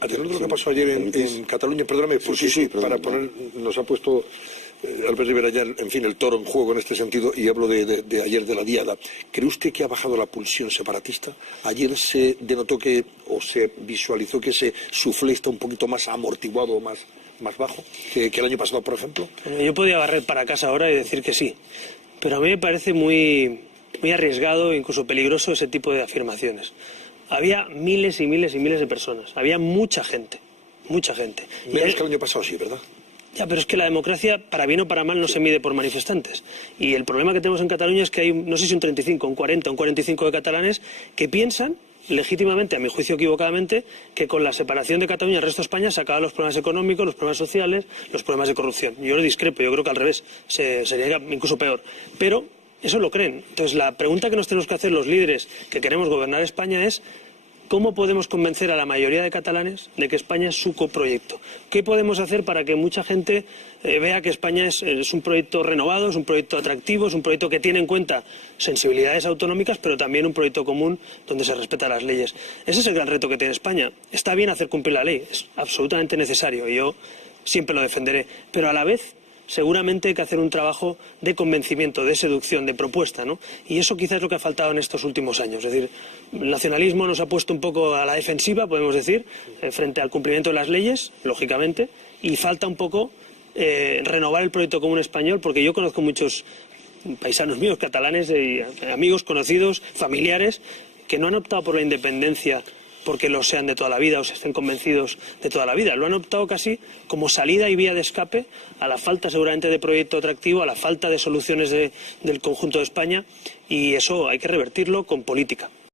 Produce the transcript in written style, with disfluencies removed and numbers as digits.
Atendiendo lo que pasó ayer en Cataluña, perdóname, porque para poner, nos ha puesto Albert Rivera ya, en fin, el toro en juego en este sentido, y hablo de ayer de la diada. ¿Cree usted que ha bajado la pulsión separatista? Ayer se denotó que, o se visualizó que ese suflé está un poquito más amortiguado, más bajo que el año pasado, por ejemplo. Yo podía barrer para casa ahora y decir que sí, pero a mí me parece muy arriesgado e incluso peligroso ese tipo de afirmaciones. Había miles y miles y miles de personas, había mucha gente, mucha gente. Menos que el año pasado, sí, ¿verdad? Ya, pero es que la democracia, para bien o para mal, no se mide por manifestantes. Y el problema que tenemos en Cataluña es que hay, no sé si un 35, un 40, un 45 de catalanes que piensan, legítimamente, a mi juicio equivocadamente, que con la separación de Cataluña del resto de España se acaban los problemas económicos, los problemas sociales, los problemas de corrupción. Yo lo discrepo, yo creo que al revés, sería incluso peor. Pero eso lo creen. Entonces, la pregunta que nos tenemos que hacer los líderes que queremos gobernar España es: ¿cómo podemos convencer a la mayoría de catalanes de que España es su coproyecto? ¿Qué podemos hacer para que mucha gente vea que España es un proyecto renovado, es un proyecto atractivo, es un proyecto que tiene en cuenta sensibilidades autonómicas, pero también un proyecto común donde se respetan las leyes? Ese es el gran reto que tiene España. Está bien hacer cumplir la ley, es absolutamente necesario y yo siempre lo defenderé, pero a la vez seguramente hay que hacer un trabajo de convencimiento, de seducción, de propuesta, ¿no? Y eso quizás es lo que ha faltado en estos últimos años. Es decir, el nacionalismo nos ha puesto un poco a la defensiva, podemos decir, frente al cumplimiento de las leyes, lógicamente, y falta un poco renovar el proyecto común español, porque yo conozco muchos paisanos míos, catalanes, y amigos, conocidos, familiares, que no han optado por la independencia porque lo sean de toda la vida o se estén convencidos de toda la vida. Lo han optado casi como salida y vía de escape a la falta seguramente de proyecto atractivo, a la falta de soluciones del conjunto de España, y eso hay que revertirlo con política.